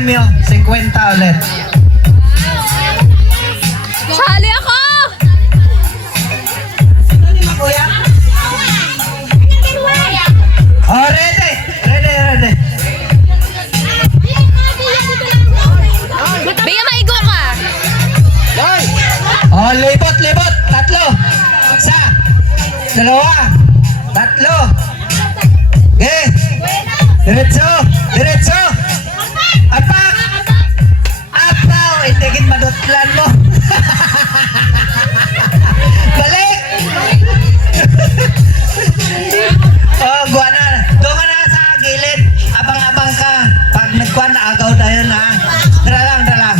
premyo, 50 ulit. Sali ako! Oh, ready! Ready, ready. Bigyan maigo ka! Oh, libot, libot. Tatlo. Isa. Dalawa. Tatlo. Okay. Diretso. Diretso. Apak. Apaw. Itigin madutlan mo. Balik. Oh, guwana. Doon ka na sa gilid. Abang-abang ka. Pag nagkuhan, agaw tayo na. Dala lang, dala lang.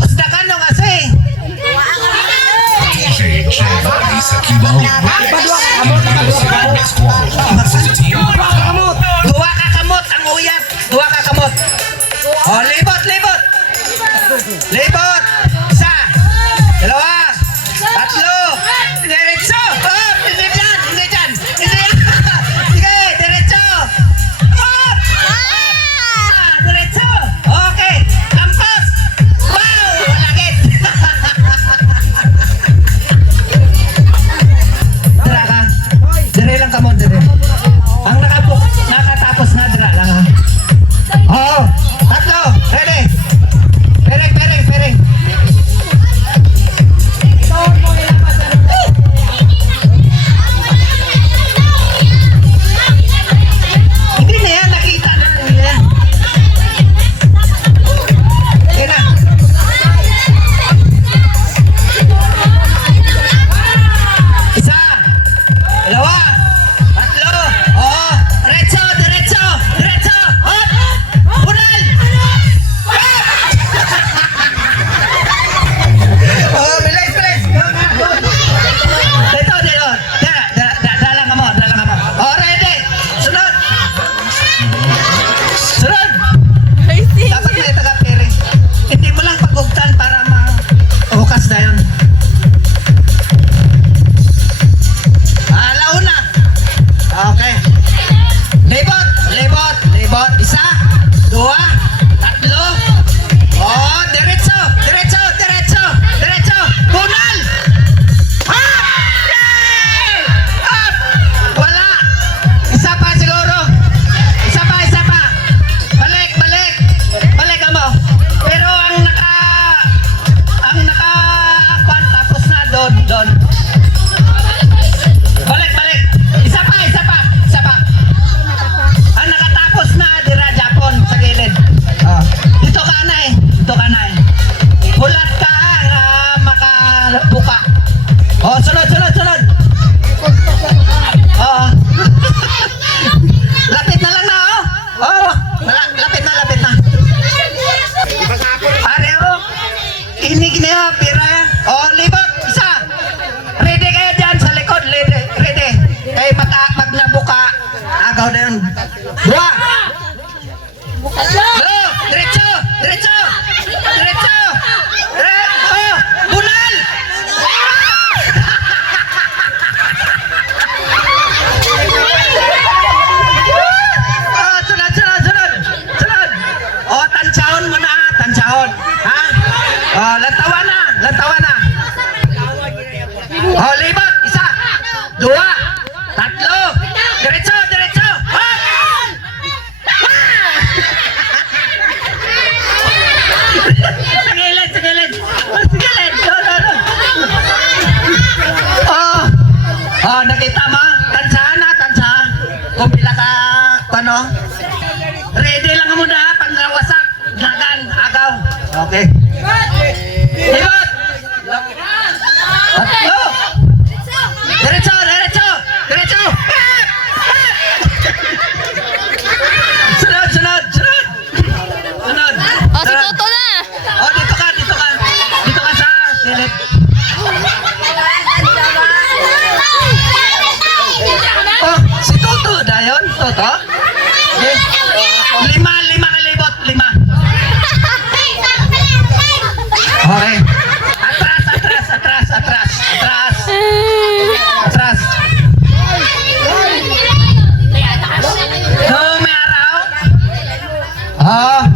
Usdakan no kasi. Duwa ka kamot ang uyat. Duwa ka kamot. Oh, libot, libot. Libot. Isa. Dalawa. Tatlo. Diretso. Oh, hindi dyan. Hindi dyan. Hindi dyan. Sige, diretso. Oh. Diretso. Okay. Kampas. Wow. Walagit. Dira ka. Dire lang ka mo, dire. Ang nakatapos na, dira lang ha. Oo. Tatlo. Ready. Pereng, pereng, pereng. Hindi na yan. Nakita na yan. Yan na. Isa. Dalawa. Tatlo. Oo. Diretso, diretso, diretso. Hop. Bunal. Oh, bilis, bilis. Dito, dito. Dalang ka mo, dalang ka mo. Oh, ready. Sunod. Sunod. Dapat may taga-pere. Hindi mo lang pagugtan para ma-hukas na yun. Alauna. Okay. Libot, libot, libot. Isa, dua, tatlo. Oh, diretso, diretso, diretso, diretso. Bunal. Up! Wala. Isa pa siguro. Isa pa, isa pa. Balik, balik. Balik ka mo. Pero ang naka tapos na doon, doon. Balik, balik. Isa pa, isa pa, isa pa. Ang nakatapos na dira Japon sa gilid. Oh. Dito ka na eh. Dito ka na eh. Hulat ka makabuka. Oh, sunod, sunod, sunod. Oh. Lapit na lang na oh. Oh, lapit na, lapit na. Pare oh. Kinig niya, pira yan. Oh, libot, isa. Ready kayo dyan sa likod, ready, ready. Kaya pag nabuka, agaw na yun. Dua. Go, diretso, diretso, diretso. Oh, bunal. Oh, sunod, sunod, sunod. Sunod. Oh, tansahon mo na, tansahon. Ha? Oh, lantawa na, lantawa na. Oh, libot, isa, dua, tatlo, diretso, diretso, hop! Sagilid, sagilid, sagilid, no, no, no. Oh, oh, nakita mo? Tansahan na, tansahan. Kung pila ka, ano? Ready lang muna, pag nawasak, nagan, agaw. Okay. Libot! Tatlo! Diretso, diretso, diretso! Sunod, sunod, sunod! Sunod! O, si Toto na! Oh, dito ka, dito ka. Dito ka sa silid. Oh, si Toto na yun? Toto? Okay. Lima kalibot, lima. Okay. Atras, atras, atras, atras, atras. Atras. No, may araw. Ah,